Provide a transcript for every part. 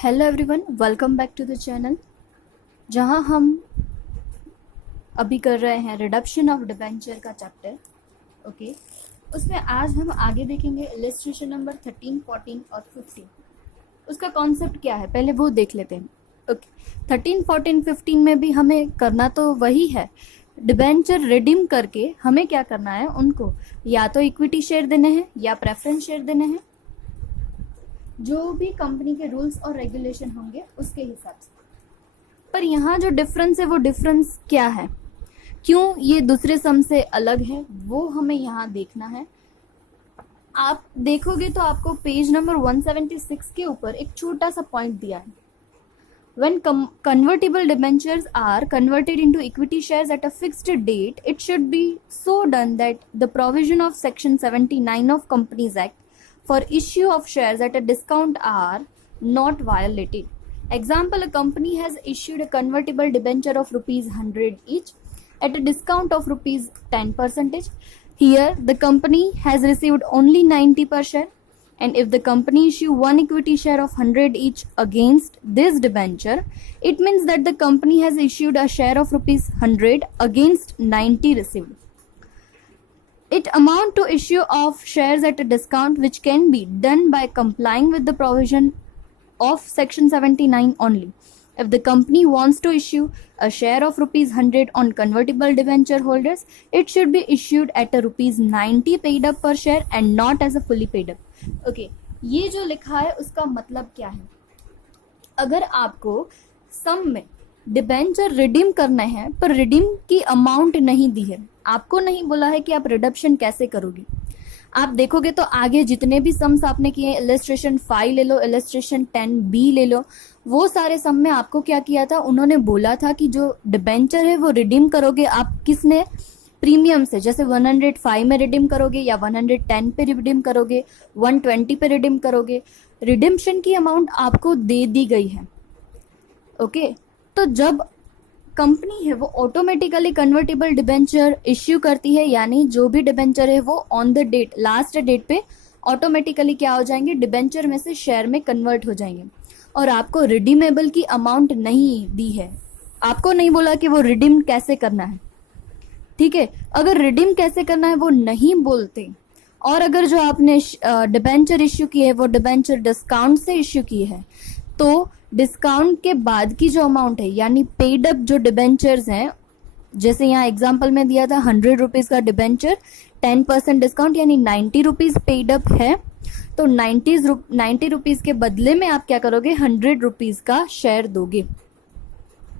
Hello everyone, welcome back to the channel. जहां हम अभी कर रहे हैं रिडक्शन ऑफ डिबेंचर का चैप्टर। ओके, उसमें आज हम आगे देखेंगे इलस्ट्रेशन नंबर 13, 14 और 15। उसका कॉन्सेप्ट क्या है पहले वो देख लेते हैं। ओके, 13, 14, 15 में भी हमें करना तो वही है। डिबेंचर रिडीम करके हमें क्या करना है, उनको या तो इक्विटी शेयर देने हैं या प्रेफरेंस शेयर देने हैं, जो भी कंपनी के रूल्स और रेगुलेशन होंगे उसके हिसाब से। पर यहाँ जो डिफरेंस है वो डिफरेंस क्या है, क्यों ये दूसरे सम से अलग है, वो हमें यहाँ देखना है। आप देखोगे तो आपको पेज नंबर 176 के ऊपर एक छोटा सा पॉइंट दिया है। When convertible debentures are converted into equity shares at a fixed date, it should be so done that the provision of Section 79 of Companies Act for issue of shares at a discount are not violated. Example, a company has issued a convertible debenture of rupees 100 each at a discount of rupees 10%. Here, the company has received only 90 per share. And if the company issue one equity share of 100 each against this debenture, it means that the company has issued a share of rupees 100 against 90 received. It amount to issue of shares at a discount, which can be done by complying with the provision of Section 79 only. If the company wants to issue a share of rupees 100 on convertible debenture holders, it should be issued at a rupees 90 paid up per share and not as a fully paid up. Okay, ये जो लिखा है उसका मतलब क्या है। अगर आपको सम में डिबेंचर रिडीम करना है पर रिडीम की अमाउंट नहीं दी है, आपको नहीं बोला है कि आप रिडक्शन कैसे करोगे। आप देखोगे तो आगे जितने भी सम्स आपने किए, इलस्ट्रेशन 5 ले लो, इलस्ट्रेशन 10B ले लो, वो सारे सम में आपको क्या किया था, उन्होंने बोला था कि जो डिबेंचर है वो रिडीम करोगे आप किसने, प्रीमियम से। जैसे 105 में रिडीम करोगे या 110 पे रिडीम करोगे, 120 पे रिडीम करोगे। रिडीम्पशन की अमाउंट आपको दे दी गई है। ओके, तो जब कंपनी है वो ऑटोमेटिकली कन्वर्टेबल डिबेंचर इश्यू करती है, यानी जो भी डिबेंचर है वो on the date, last date पे ऑटोमेटिकली क्या हो जाएंगे, डिबेंचर में से शेयर में कन्वर्ट हो जाएंगे। और आपको रिडीमेबल की अमाउंट नहीं दी है, आपको नहीं बोला कि वो रिडीम कैसे करना है। ठीक है, अगर रिडीम कैसे करना है वो नहीं बोलते, और अगर जो आपने डिबेंचर इश्यू की है वो डिबेंचर डिस्काउंट से इश्यू की है, तो डिस्काउंट के बाद की जो अमाउंट है यानी पेड अप जो डिबेंचर्स हैं, जैसे यहाँ एग्जांपल में दिया था 100 रुपीज का डिबेंचर, 10% डिस्काउंट यानी 90 रुपीज पेड अप है, तो 90 रुपीज के बदले में आप क्या करोगे, 100 रुपीज का शेयर दोगे।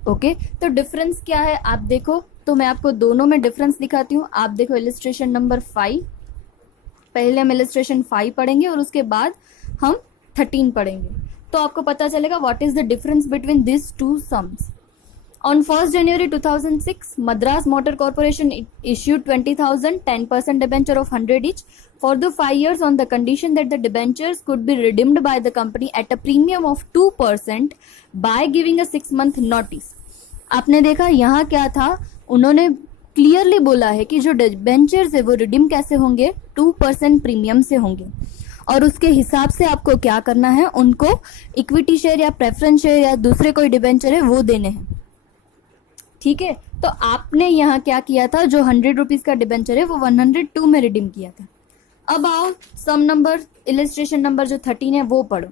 ओके, तो डिफरेंस क्या है आप देखो, तो मैं आपको दोनों में डिफरेंस दिखाती हूँ। आप देखो इलस्ट्रेशन नंबर 5, पहले हम इलस्ट्रेशन 5 पढ़ेंगे और उसके बाद हम 13 पढ़ेंगे, तो आपको पता चलेगा what is the difference between this two sums. On 1st January 2006, Madras Motor Corporation issued 20,000 10% debenture of 100 each for the 5 years on the condition that the debentures could be redeemed by the company at a premium of 2% by giving a 6-month notice. आपने देखा यहाँ क्या था, उन्होंने clearly बोला है कि जो डिबेंचर्स है वो रिडीम कैसे होंगे, 2% प्रीमियम से होंगे, और उसके हिसाब से आपको क्या करना है, उनको इक्विटी शेयर या प्रेफरेंस शेयर या दूसरे कोई डिबेंचर है वो देने हैं। ठीक है, तो आपने यहाँ क्या किया था, जो 100 रुपीज का डिबेंचर है वो 102 में रिडीम किया था। अब आओ सम नंबर, इलस्ट्रेशन नंबर जो 13 है वो पढ़ो।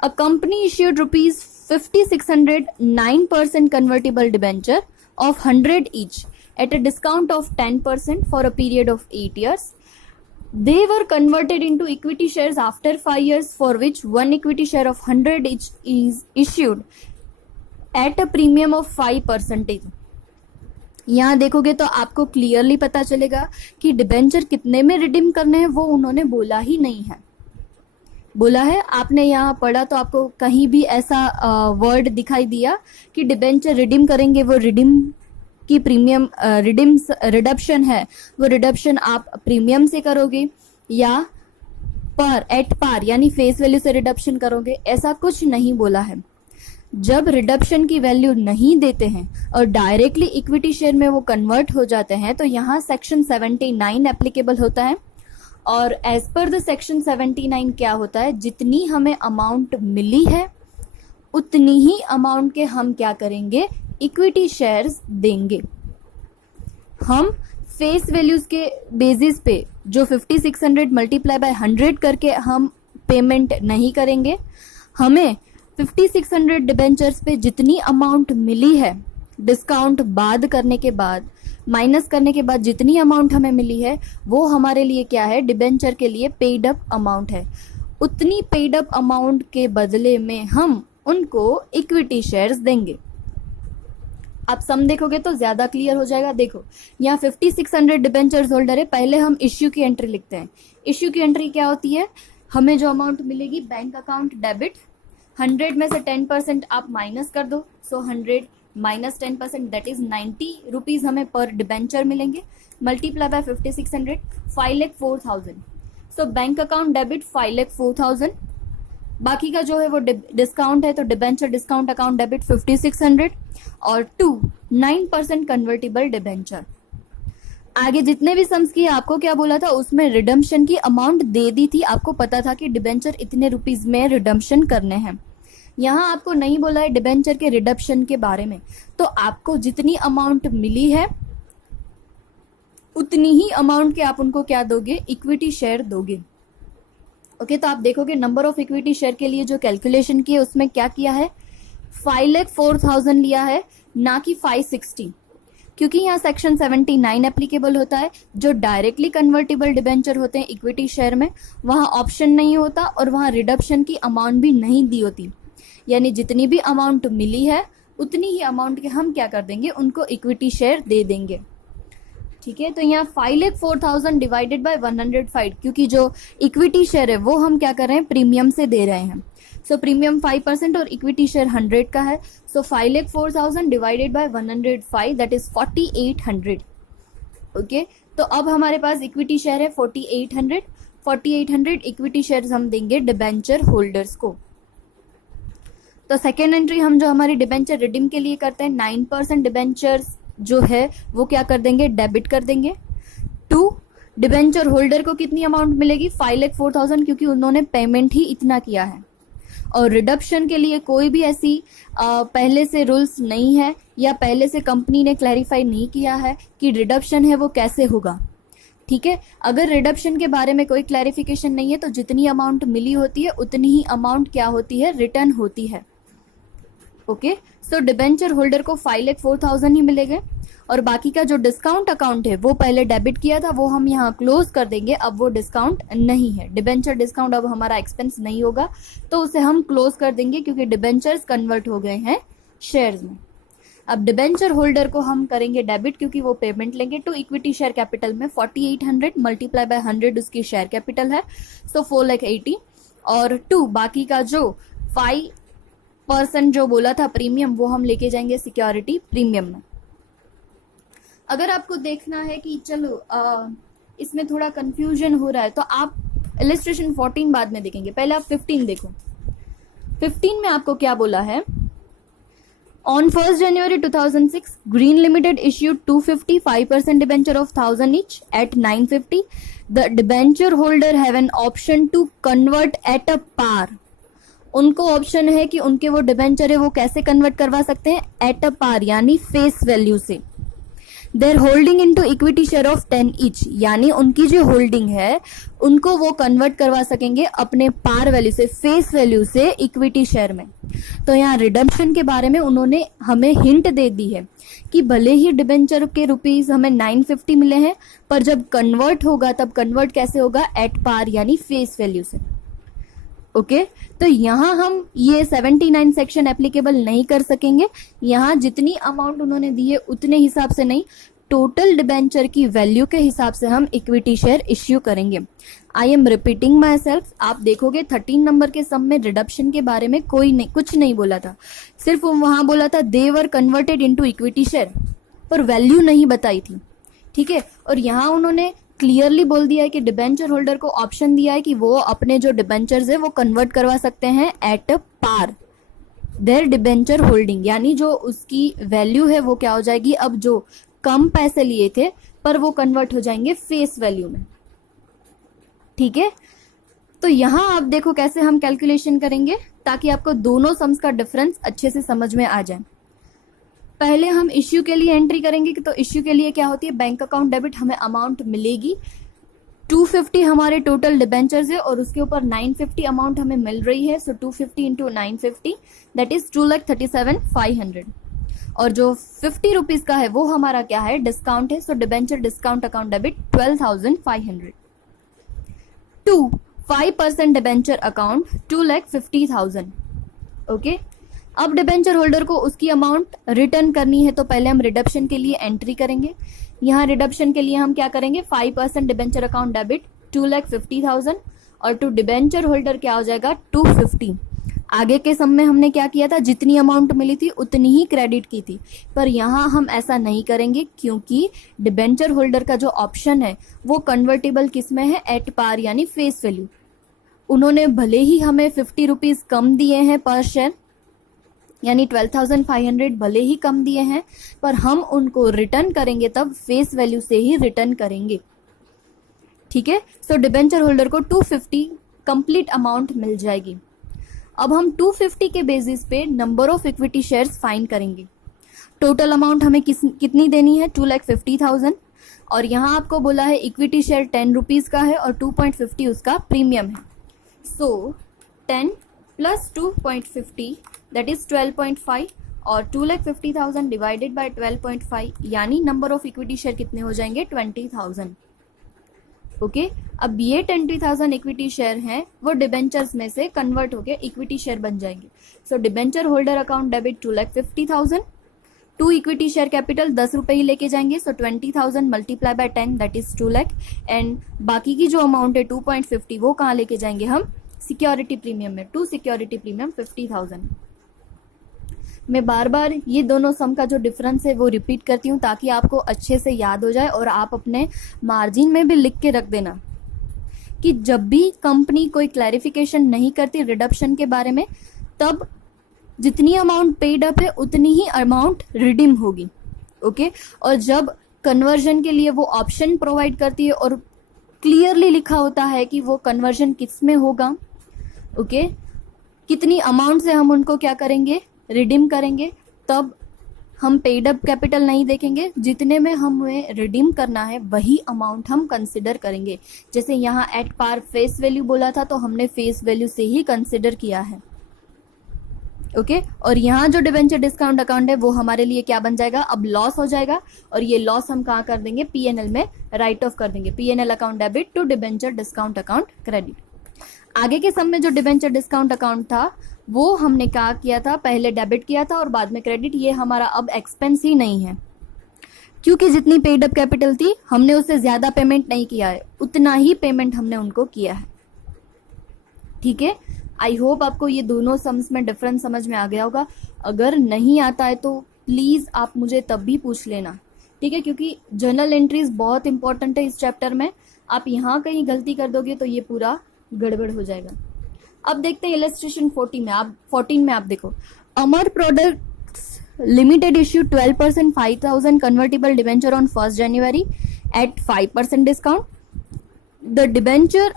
A company issued rupees 5600 9% convertible debenture of 100 each at a discount of 10% for a period of 8 years. They were converted into equity shares after 5 years, for which one equity share of 100 each is issued at a premium of 5%. यहाँ देखोगे तो आपको clearly पता चलेगा कि debenture कितने में redeem करने हैं वो उन्होंने बोला ही नहीं है। बोला है आपने यहाँ पढ़ा तो आपको कहीं भी ऐसा वर्ड दिखाई दिया कि डिबेंचर रिडीम करेंगे, वो रिडीम की प्रीमियम रिडक्शन है, वो रिडक्शन आप प्रीमियम से करोगे या एट पार यानी फेस वैल्यू से रिडक्शन करोगे, ऐसा कुछ नहीं बोला है। जब रिडक्शन की वैल्यू नहीं देते हैं और डायरेक्टली इक्विटी शेयर में वो कन्वर्ट हो जाते हैं, तो यहाँ सेक्शन 79 एप्लीकेबल होता है। और एज पर द सेक्शन 79 क्या होता है, जितनी हमें अमाउंट मिली है उतनी ही अमाउंट के हम क्या करेंगे, इक्विटी शेयर्स देंगे। हम फेस वैल्यूज के बेसिस पे जो 5600 मल्टीप्लाई बाय 100 करके हम पेमेंट नहीं करेंगे। हमें 5600 डिबेंचर्स पे जितनी अमाउंट मिली है, डिस्काउंट बाद करने के बाद, माइनस करने के बाद जितनी अमाउंट हमें मिली है, वो हमारे लिए क्या है, डिबेंचर के लिए पेड अप अमाउंट है। उतनी पेड अप अमाउंट के बदले में हम उनको इक्विटी शेयर्स देंगे। आप सम देखोगे तो ज्यादा क्लियर हो जाएगा। देखो यहाँ 5600 डिबेंचर्स होल्डर है, पहले हम इश्यू की एंट्री लिखते हैं। इश्यू की एंट्री क्या होती है, हमें जो अमाउंट मिलेगी बैंक अकाउंट डेबिट, 100 में से 10% आप माइनस कर दो, सो 100 माइनस 10% दैट इज 90 रुपीज हमें पर डिबेंचर मिलेंगे, multiply by 5600, 5,04,000। So bank account debit 5,04,000, बाकी का जो है वो डिस्काउंट है, तो डिबेंचर डिस्काउंट अकाउंट डेबिट 5600 और 9% कन्वर्टेबल डिबेंचर। आगे जितने भी सम्स किए, आपको क्या बोला था, उसमें रिडम्पशन की अमाउंट दे दी थी, आपको पता था कि डिबेंचर इतने रुपीज में रिडम्पशन करने हैं। यहाँ आपको नहीं बोला है डिबेंचर के रिडम्पशन के बारे में, तो आपको जितनी अमाउंट मिली है उतनी ही अमाउंट के आप उनको क्या दोगे, इक्विटी शेयर दोगे। ओके, तो आप देखोगे नंबर ऑफ इक्विटी शेयर के लिए जो कैलकुलेशन की है उसमें क्या किया है, 5,04,000 लिया है, ना कि 560, क्योंकि यहाँ सेक्शन 79 एप्लीकेबल होता है। जो डायरेक्टली कन्वर्टेबल डिबेंचर होते हैं इक्विटी शेयर में, वहाँ ऑप्शन नहीं होता और वहाँ रिडम्पशन की अमाउंट भी नहीं दी होती। यानी जितनी भी अमाउंट मिली है उतनी ही अमाउंट के हम क्या कर देंगे, उनको इक्विटी शेयर दे देंगे। ठीक है, तो यहाँ 5,04,000 डिवाइडेड बाय 105, क्योंकि जो इक्विटी शेयर है वो हम क्या कर रहे हैं, प्रीमियम से दे रहे हैं। सो प्रीमियम 5% और इक्विटी शेयर 100 का है, सो 5,04,000 divided by 105 that is 4,800। Okay, तो अब हमारे पास इक्विटी शेयर है 4,800 इक्विटी शेयर हम देंगे डिबेंचर होल्डर्स को। तो सेकेंड एंट्री हम जो हमारी डिबेंचर रिडीम के लिए करते हैं, 9% डिबेंचर्स जो है वो क्या कर देंगे, डेबिट कर देंगे। 2, डिबेंचर होल्डर को कितनी अमाउंट मिलेगी, 5,04,000, क्योंकि उन्होंने पेमेंट ही इतना किया है। और रिडम्पशन के लिए कोई भी ऐसी पहले से रूल्स नहीं है, या पहले से कंपनी ने क्लैरिफाई नहीं किया है कि रिडम्पशन है वो कैसे होगा। ठीक है, अगर रिडम्पशन के बारे में कोई क्लैरिफिकेशन नहीं है तो जितनी अमाउंट मिली होती है उतनी ही अमाउंट क्या होती है, रिटर्न होती है। ओके, सो डिबेंचर होल्डर को 5,04,000 ही मिलेंगे, और बाकी का जो डिस्काउंट अकाउंट है वो पहले डेबिट किया था, वो हम यहाँ क्लोज कर देंगे। अब वो डिस्काउंट नहीं है, डिबेंचर डिस्काउंट अब हमारा एक्सपेंस नहीं होगा, तो उसे हम क्लोज कर देंगे, क्योंकि डिबेंचर्स कन्वर्ट हो गए हैं शेयर्स में। अब डिबेंचर होल्डर को हम करेंगे डेबिट, क्योंकि वो पेमेंट लेंगे। टू इक्विटी शेयर कैपिटल में 4,800 मल्टीप्लाई बाय 100 उसकी शेयर कैपिटल है, सो 4,80,000, और 2 बाकी का जो 5% जो बोला था प्रीमियम, वो हम लेके जाएंगे सिक्योरिटी प्रीमियम में। अगर आपको देखना है कि चलो इसमें थोड़ा कंफ्यूजन हो रहा है, तो आप इलस्ट्रेशन 14 बाद में देखेंगे, पहले आप 15 देखो। 15 में आपको क्या बोला है, on 1st January 2006 Green Limited issued 255% debenture of 1000 each at 950. The debenture holder have an option to convert at a par. उनको ऑप्शन है कि उनके वो डिबेंचर है वो कैसे कन्वर्ट करवा सकते हैं, एट अ पार यानी फेस वैल्यू से। Their holding into equity share of 10 each, यानी उनकी जो होल्डिंग है उनको वो कन्वर्ट करवा सकेंगे अपने पार वैल्यू से, फेस वैल्यू से इक्विटी शेयर में। तो यहाँ रिडम्पशन के बारे में उन्होंने हमें हिंट दे दी है कि भले ही डिबेंचर के रुपीज हमें 950 मिले हैं, पर जब कन्वर्ट होगा तब कन्वर्ट कैसे होगा, एट पार यानी फेस वैल्यू से। ओके, तो यहाँ हम ये 79 सेक्शन एप्लीकेबल नहीं कर सकेंगे। यहाँ जितनी अमाउंट उन्होंने दी है उतने हिसाब से नहीं, टोटल डिबेंचर की वैल्यू के हिसाब से हम इक्विटी शेयर इश्यू करेंगे। I am repeating my self, आप देखोगे 13 नंबर के सम में रिडम्पशन के बारे में कुछ नहीं बोला था, सिर्फ वहां बोला था दे वर कन्वर्टेड इनटू इक्विटी शेयर, पर वैल्यू नहीं बताई थी। ठीक है, और यहाँ उन्होंने क्लियरली बोल दिया है कि डिबेंचर होल्डर को ऑप्शन दिया है कि वो अपने जो डिबेंचर्स है वो कन्वर्ट करवा सकते हैं at par their debenture holding, यानी जो उसकी वैल्यू है वो क्या हो जाएगी, अब जो कम पैसे लिए थे पर वो कन्वर्ट हो जाएंगे फेस वैल्यू में। ठीक है, तो यहां आप देखो कैसे हम कैलकुलेशन करेंगे। ताकि आपको दोनों सम्स का डिफरेंस अच्छे से समझ में आ जाए। पहले हम इश्यू के लिए एंट्री करेंगे तो इश्यू के लिए क्या होती है, बैंक अकाउंट डेबिट हमें अमाउंट मिलेगी 250 हमारे टोटल डिबेंचर्स है और उसके ऊपर 950 अमाउंट हमें मिल रही है। सो 250 इंटू 950 दैट इज 2,37,500 और जो 50 रुपीज का है वो हमारा क्या है, डिस्काउंट है। So debenture discount account debit 12,500 to 5% debenture account 2,50,000। Okay, अब डिबेंचर होल्डर को उसकी अमाउंट रिटर्न करनी है तो पहले हम रिडक्शन के लिए एंट्री करेंगे। यहाँ रिडक्शन के लिए हम क्या करेंगे, 5% डिबेंचर अकाउंट डेबिट 2,50,000 और टू डिबेंचर होल्डर क्या हो जाएगा 250। आगे के सम में हमने क्या किया था, जितनी अमाउंट मिली थी उतनी ही क्रेडिट की थी, पर यहाँ हम ऐसा नहीं करेंगे क्योंकि डिबेंचर होल्डर का जो ऑप्शन है वो कन्वर्टेबल किस में है, एट पार यानी फेस वैल्यू। उन्होंने भले ही हमें 50 रुपीज कम दिए हैं पर शेयर, यानी 12,500 भले ही कम दिए हैं, पर हम उनको रिटर्न करेंगे तब फेस वैल्यू से ही रिटर्न करेंगे। ठीक है, सो डिबेंचर होल्डर को 250 कंप्लीट अमाउंट मिल जाएगी। अब हम 250 के बेसिस पे number of equity shares find करेंगे। टोटल अमाउंट हमें कितनी देनी है, 2,50,000 और यहाँ आपको बोला है इक्विटी शेयर 10 रुपीज का है और 2.50 उसका प्रीमियम है। सो 10 प्लस 2.50 दैट इज 12.5 और 2,50,000 डिवाइडेड बाय 12.5 यानी नंबर ऑफ इक्विटी शेयर कितने हो जाएंगे, 20,000। ओके, अब ये 20,000 इक्विटी शेयर हैं वो डिबेंचर्स में से कन्वर्ट होके इक्विटी शेयर बन जाएंगे। So debenture holder account debit 2,50,000 to equity share capital 10 रुपए ही लेके जाएंगे। So 20,000 multiply by 10 that is 2 lakh and बाकी की जो अमाउंट है 2.50 वो कहाँ लेके जाएंगे हम, सिक्योरिटी प्रीमियम में। To security premium 50,000। मैं बार बार ये दोनों सम का जो डिफरेंस है वो रिपीट करती हूँ ताकि आपको अच्छे से याद हो जाए और आप अपने मार्जिन में भी लिख के रख देना कि जब भी कंपनी कोई क्लैरिफिकेशन नहीं करती रिडक्शन के बारे में तब जितनी अमाउंट पेड अप है उतनी ही अमाउंट रिडीम होगी। ओके, और जब कन्वर्जन के लिए वो ऑप्शन प्रोवाइड करती है और क्लियरली लिखा होता है कि वो कन्वर्जन किस में होगा, ओके, कितनी अमाउंट से हम उनको क्या करेंगे, रिडीम करेंगे, तब हम पेड अप कैपिटल नहीं देखेंगे, जितने में हमें रिडीम करना है वही अमाउंट हम कंसिडर करेंगे। जैसे यहाँ एट पार फेस वैल्यू बोला था तो हमने फेस वैल्यू से ही कंसिडर किया है। ओके, और यहाँ जो डिबेंचर डिस्काउंट अकाउंट है वो हमारे लिए क्या बन जाएगा, अब लॉस हो जाएगा और ये लॉस हम कहाँ कर देंगे, पीएनएल में राइट ऑफ कर देंगे। PNL account debit to debenture discount account credit. आगे के सम में जो डिबेंचर डिस्काउंट अकाउंट था वो हमने क्या किया था, पहले डेबिट किया था और बाद में क्रेडिट। ये हमारा अब एक्सपेंस ही नहीं है क्योंकि जितनी पेड अप कैपिटल थी हमने उससे ज्यादा पेमेंट नहीं किया है, उतना ही पेमेंट हमने उनको किया है। ठीक है, आई होप आपको ये दोनों सम्स में डिफरेंस समझ में आ गया होगा। अगर नहीं आता है तो प्लीज आप मुझे तब भी पूछ लेना, ठीक है, क्योंकि जर्नल एंट्रीज बहुत इंपॉर्टेंट है इस चैप्टर में। आप यहाँ कहीं गलती कर दोगे तो ये पूरा गड़बड़ हो जाएगा। अब देखते हैं इलस्ट्रेशन 14 में आप देखो, Amar Products Limited issue 12% 5,000 convertible debenture on 1 January at 5% discount. The debenture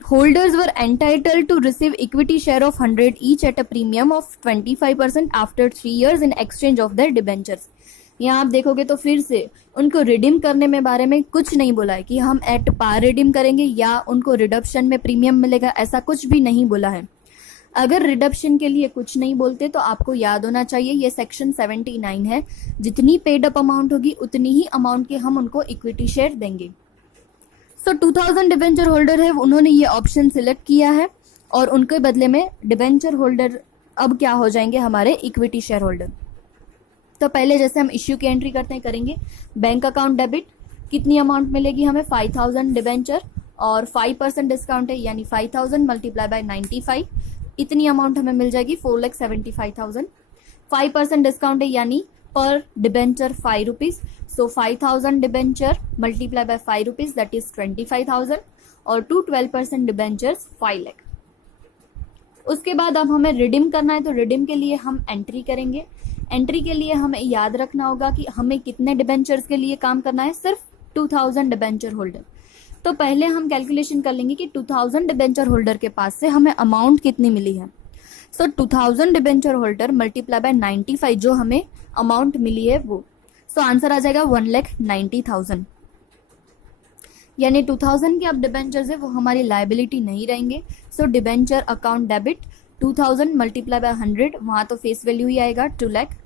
holders were entitled to receive equity share of 100 each at a premium of 25% after 3 years in exchange of their debentures। यहाँ आप देखोगे तो फिर से उनको redeem करने में बारे में कुछ नहीं बोला है कि हम एट पार रिडीम करेंगे या उनको रिडक्शन में प्रीमियम मिलेगा, ऐसा कुछ भी नहीं बोला है। अगर रिडक्शन के लिए कुछ नहीं बोलते तो आपको याद होना चाहिए ये सेक्शन 79 है, जितनी पेड अप अमाउंट होगी उतनी ही अमाउंट के हम उनको इक्विटी शेयर देंगे। सो 2000 डिबेंचर होल्डर है, उन्होंने ये ऑप्शन सिलेक्ट किया है और उनके बदले में डिबेंचर होल्डर अब क्या हो जाएंगे, हमारे इक्विटी शेयर होल्डर। तो पहले जैसे हम इश्यू की एंट्री करते हैं करेंगे, बैंक अकाउंट डेबिट कितनी अमाउंट मिलेगी हमें, 5,000 डिबेंचर और 5% डिस्काउंट है यानी 5,000 मल्टीप्लाई बाय 95 इतनी अमाउंट हमें मिल जाएगी 4,75,000। 5% डिस्काउंट है यानी पर debenture 5 rupees. So 5,000 debenture multiply by 5 rupees that is 25,000 और टू 12% डिबेंचर्स 5 लाख। उसके बाद अब हमें रिडीम करना है तो रिडीम के लिए हम एंट्री करेंगे। एंट्री के लिए हमें याद रखना होगा कि हमें कितने डिबेंचर्स के लिए काम करना है, सिर्फ 2000 डिबेंचर होल्डर। तो पहले हम कैलकुलेशन कर लेंगे कि 2000 डिबेंचर होल्डर के पास से हमें अमाउंट कितनी मिली है। सो 2000 डिबेंचर होल्डर मल्टीप्लाई बाय 95 जो हमें अमाउंट मिली है वो, सो आंसर आ जाएगा 1,90,000। यानी 2000 के अब डिबेंचर्स है वो हमारी लाइबिलिटी नहीं रहेंगे। सो debenture account debit 2000 multiply by 100, वहां तो फेस वैल्यू ही आएगा 2 लाख।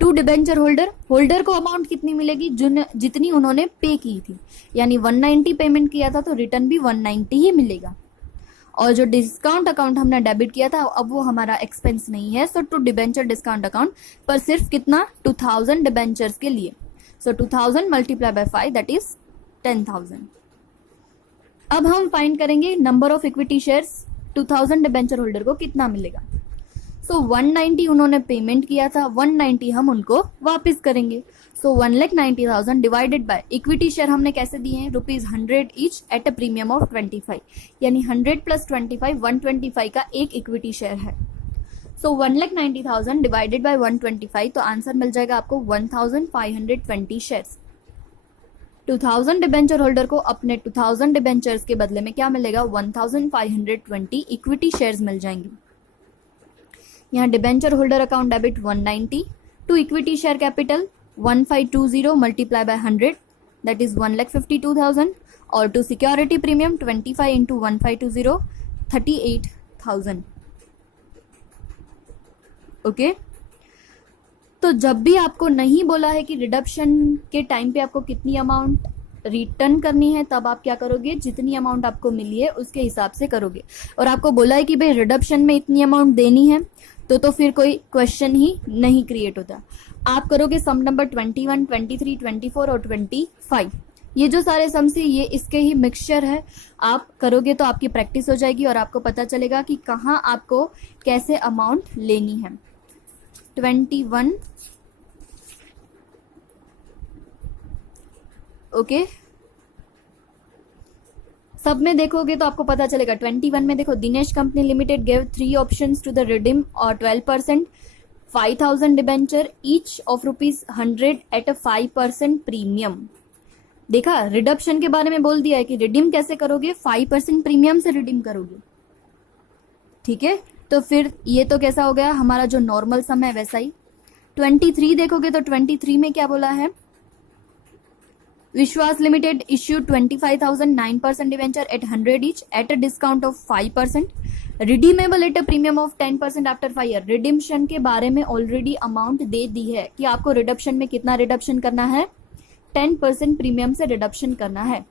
टू डिबेंचर होल्डर को अमाउंट कितनी मिलेगी, जितनी उन्होंने पे की थी, यानी 190 पेमेंट किया था तो रिटर्न भी 190 ही मिलेगा। और जो डिस्काउंट अकाउंट हमने डेबिट किया था अब वो हमारा एक्सपेंस नहीं है। सो टू डिबेंचर डिस्काउंट अकाउंट पर सिर्फ कितना, 2000 डिबेंचर्स के लिए। सो 2000 मल्टीप्लाई बाय 5 दैट इज 10,000। अब हम फाइंड करेंगे number of equity shares 2000 debenture holder को कितना मिलेगा। सो 190 उन्होंने पेमेंट किया था, 190 हम उनको वापस करेंगे। सो 1,90,000 डिवाइडेड बाय इक्विटी शेयर हमने कैसे दिए हैं, ₹100 each at a premium of 25, यानी 100 प्लस 25 125 का एक इक्विटी शेयर है। सो 1,90,000 डिवाइडेड बाय 125, तो आंसर मिल जाएगा आपको 1,520 शेयर्स। 2000 डिबेंचर होल्डर को अपने 2000 डिबेंचर्स के बदले में क्या मिलेगा, 1,520 इक्विटी शेयर्स मिल जाएंगे। यहाँ debenture holder account debit 190, to equity share capital 1520 multiply by 100 that is 1,52,000, और to security premium 25 into 1520 38,000। Okay, तो जब भी आपको नहीं बोला है कि रिडक्शन के टाइम पे आपको कितनी अमाउंट रिटर्न करनी है, तब आप क्या करोगे, जितनी अमाउंट आपको मिली है उसके हिसाब से करोगे। और आपको बोला है कि भाई रिडक्शन में इतनी अमाउंट देनी है, तो फिर कोई क्वेश्चन ही नहीं क्रिएट होता। आप करोगे सम नंबर 21, 23, 24 और 25। ये जो सारे सम्स है ये इसके ही मिक्सचर है। आप करोगे तो आपकी प्रैक्टिस हो जाएगी और आपको पता चलेगा कि कहाँ आपको कैसे अमाउंट लेनी है। 21 ओके, सब में देखोगे तो आपको पता चलेगा। 21 में देखो, Dinesh company limited gave 3 options to the redeem और 12% 5,000 debenture each of ₹100 at a 5% premium. देखा, रिडक्शन के बारे में बोल दिया है कि रिडीम कैसे करोगे, 5% प्रीमियम से रिडीम करोगे। ठीक है, तो फिर ये तो कैसा हो गया, हमारा जो नॉर्मल सम है वैसा ही। 23 देखोगे तो 23 में क्या बोला है, Vishwas limited issued 25,000 9% debenture at 100 each at a discount of 5%, redeemable at a premium of 10% after 5 year. Redemption के बारे में ऑलरेडी अमाउंट दे दी है कि आपको रिडक्शन में कितना रिडक्शन करना है, 10% प्रीमियम से रिडक्शन करना है।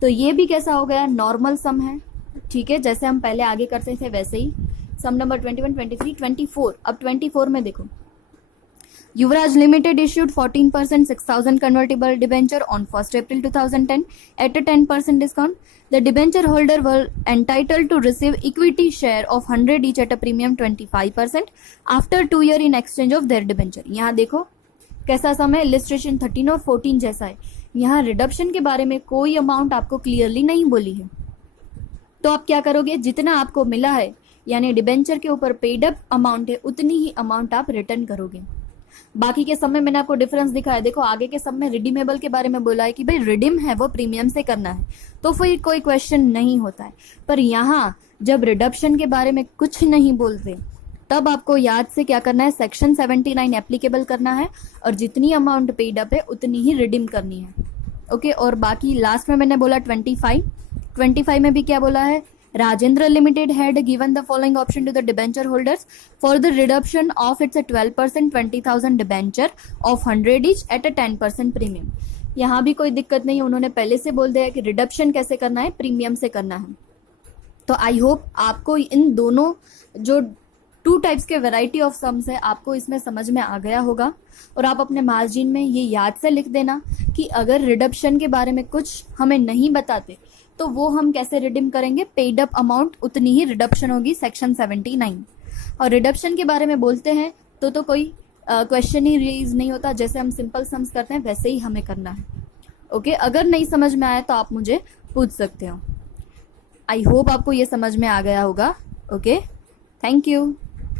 तो ये भी कैसा हो गया, नॉर्मल सम है। ठीक है, जैसे हम पहले आगे करते थे वैसे ही। सम नंबर 21, 23, 24। अब 24 में देखो, युवराज limited issued 14% 6,000 convertible debenture on 1st April 2010 at a 10% discount. The debenture holder were entitled to receive equity share of 100 each at a premium 25% after 2 year in exchange of their debenture. यहाँ देखो कैसा सम है, illustration 13 और 14 जैसा है। यहाँ reduction के बारे में कोई अमाउंट आपको क्लियरली नहीं बोली है, तो आप क्या करोगे, जितना आपको मिला है यानी डिबेंचर के ऊपर पेड अप अमाउंट है उतनी ही अमाउंट आप रिटर्न करोगे। बाकी के सब में मैंने आपको डिफरेंस दिखाया। देखो, आगे के सब में रिडीमेबल के बारे में बोला है कि भाई रिडीम है वो प्रीमियम से करना है, तो फिर कोई क्वेश्चन नहीं होता है। पर यहाँ जब रिडक्शन के बारे में कुछ नहीं बोलते, तब आपको याद से क्या करना है, सेक्शन 79 एप्लीकेबल करना है और जितनी अमाउंट पेड अप है उतनी ही रिडीम करनी है। ओके, और बाकी लास्ट में मैंने बोला 25 में भी क्या बोला है, Rajendra Limited had given the following option to the debenture holders for the reduction of its 12% 20,000 debenture of 100 each at a 10% premium. यहाँ भी कोई दिक्कत नहीं, उन्होंने पहले से बोल दिया कि रिडक्शन कैसे करना है, प्रीमियम से करना है। तो आई होप आपको इन दोनों जो 2 टाइप्स के वैरायटी ऑफ सम्स है आपको इसमें समझ में आ गया होगा। और आप अपने मार्जिन में ये याद से लिख देना कि अगर रिडक्शन के बारे में कुछ हमें नहीं बताते तो वो हम कैसे रिडीम करेंगे, पेड अप अमाउंट उतनी ही रिडक्शन होगी, सेक्शन 79। और रिडक्शन के बारे में बोलते हैं तो कोई क्वेश्चन ही रेज नहीं होता, जैसे हम सिंपल सम्स करते हैं वैसे ही हमें करना है। ओके, अगर नहीं समझ में आया तो आप मुझे पूछ सकते हो। आई होप आपको ये समझ में आ गया होगा। Okay, thank you.